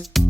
Bye.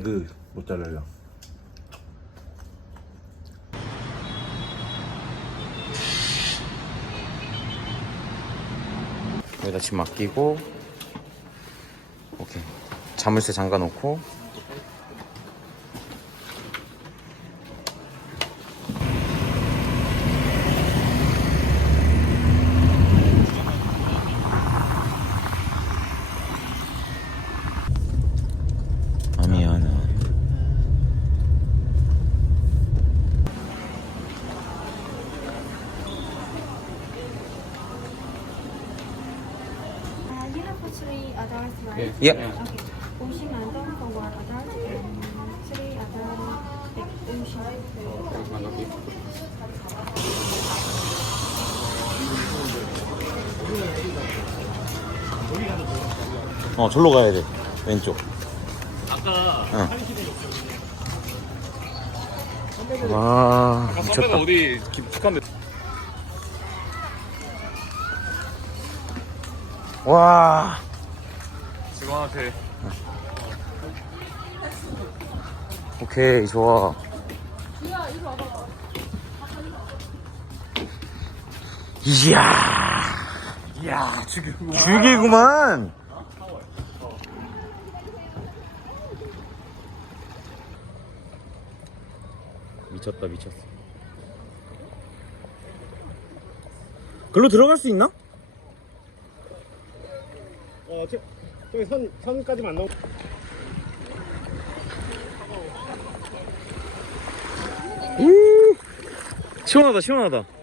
에그 모짜렐라 여기다 짐 맡기고 오케이. 자물쇠 잠가 놓고 아미야나 Uh, you have for three right? Yep. Okay. Adult and three adult. 어 절로 가야 돼 왼쪽 아까 응. 와 아까 미쳤다 어디 깊숙한데 와 직원한테 오케이 좋아. 이야! 이야 지금 죽이구만! 미쳤다 미쳤어. 글로 들어갈 수 있나? 어 저, 저기 선, 선까지만 넘 우! 시원하다 시원하다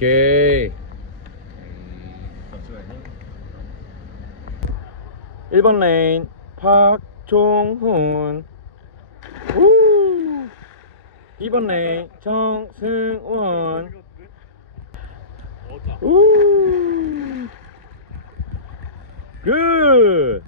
오케이. 1번 레인 박종훈. 우! 2번 레인 정승원 우! 굿!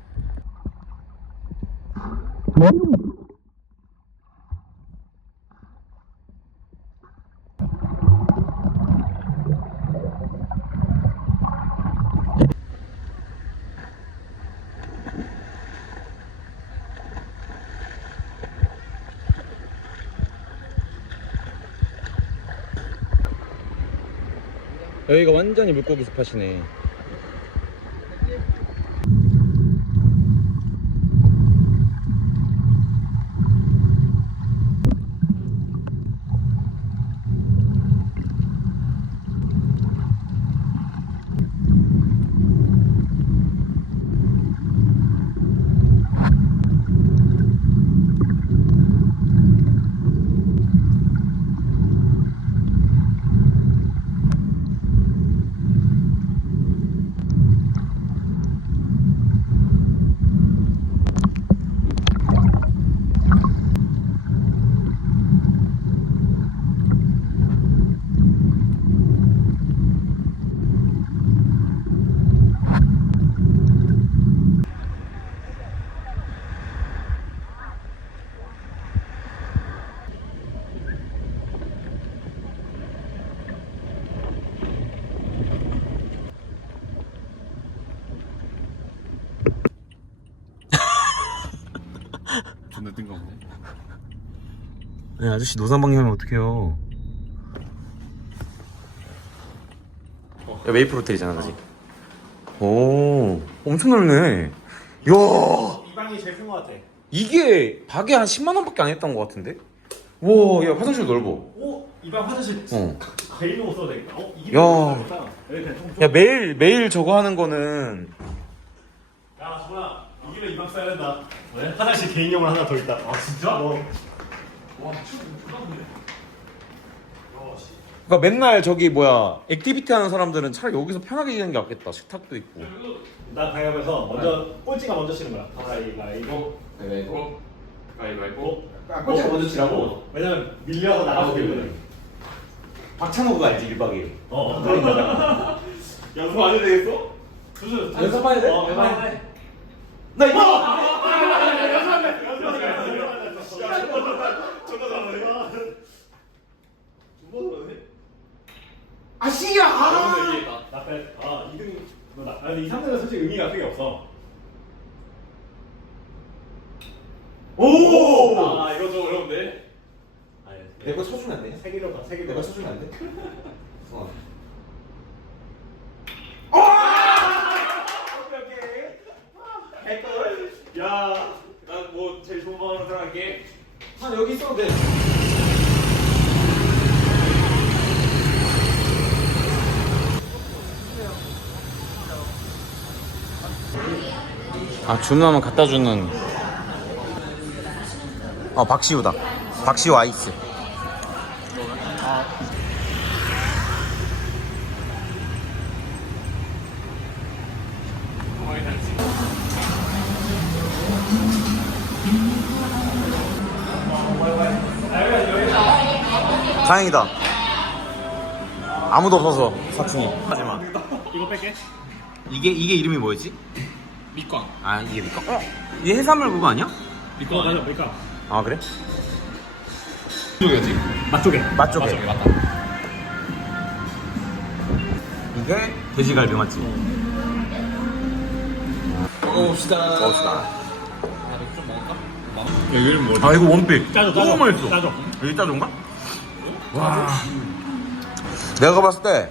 여기가 완전히 물고기 스팟이네. 존나 뜬금없네 아니 아저씨 노상 방향하면 어떡해요 야 메이플 호텔이잖아 그지? 오 엄청 넓네 야이 방이 제일 큰거 같아. 이게 박에 한 10만 원밖에 안 했던 것 같은데? 와, 야 화장실 넓어. 오, 이 방 화장실 어. 개인용으로 써도 되겠다. 어, 이게 야. 야 매일 매일 저거 하는 거는 야, 정훈아, 이 길에 이방 써야 된다. 왜? 화장실 개인용으로 하나 더 있다. 아, 진짜? 어. 그러니까 맨날 저기 뭐야 액티비티 하는 사람들은 차라리 여기서 편하게 지내는 게 낫겠다. 식탁도 있고. 나 가위바위보에서 먼저 꼴찌가 먼저 치는 거야. 가위바위보. 가위바위보 가위바위보 꼴찌가 먼저 치라고? 왜냐면 밀려서 나가고 되거든. 박찬호가 알지 1박 2일. 어, 그러니까. 연습 안 해도 되겠어? 연습해야 돼? 어, 연습해야 돼. 나 이거 아씨야. 여러분들 이해했다 나 빼. 아, 2등. 너 나. 아, 근데 2, 3등은 솔직히 의미가 크게 없어. 오! 아 이거 좀 어려운데 아니, 내거 쳐주면 안 돼? 세 개로 가. 세 개로. 내가 쳐주면 안 돼? 어. 야, 난 뭐 제일 좋은 거 하나 들어갈게 돼. 아 주문하면 갖다 주는. 어 박시우다. 박시우 아이스 다행이다 아무도 없어서 사춘이 하지마 이거 뺄게. 이게 이게 이름이 뭐였지? 밑광 아 이게 밑광 어? 이게 해산물 그거 아니야? 밑광 맞아, 아니야? 그러니까 아 그래? 이쪽이지 맛조개. 맛조개 맞아 맞다 이게 돼지갈비 맞지? 먹어봅시다 먹읍시다 좀 먹을까? 여기는 뭐아 이거 원픽 짜줘, 너무 짜줘. 맛있어 짜줘. 여기 짜줘인가? 와 내가 봤을 때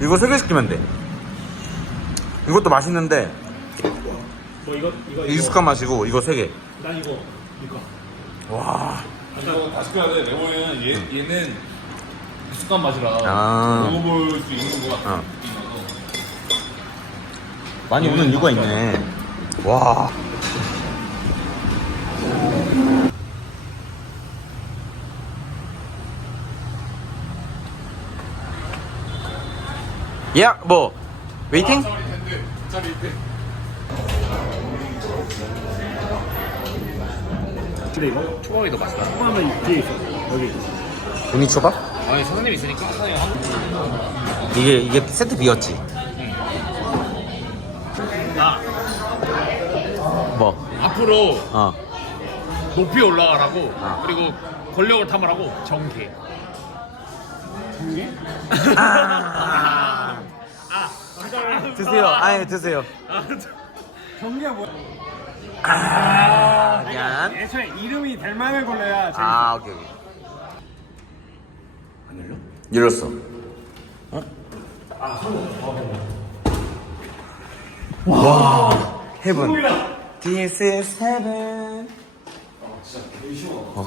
이거 세 개 시키면 돼 이것도 맛있는데 뭐 이거 이거 익숙한 맛이고 이거 세 개 이거. 난 이거 이거. 와 이거 다 시켜야 돼. 내가 보기에는 얘, 얘는 익숙한 맛이라 아. 먹어볼 수 있는 것 같아. 어. 많이 오는 이유가 있네 와 예약 뭐 웨이팅? 근데 이거 초밥이 더 맛있다. 초밥은 뒤에 있어. 여기. 우니 초밥? 아니 사장님 있으니까 한 이게 이게 세트 B였지? 아 뭐? 앞으로 어 높이 올라가라고 아. 그리고 권력을 탐하라고 정계. 아. 드세요. 아예 드세요. 경기가 뭐야? 아, 미안. 애초에 이름이 될 만한 걸로 해야 재밌어. 아, 오케이, 오케이. 안 열려? 열렸어. 어? 와, 헤븐. This is heaven. 어.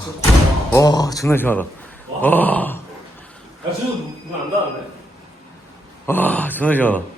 와, 존나 시원하다. 와, 야, 지금 눈안 닿았네. 와, 존나 시원하다.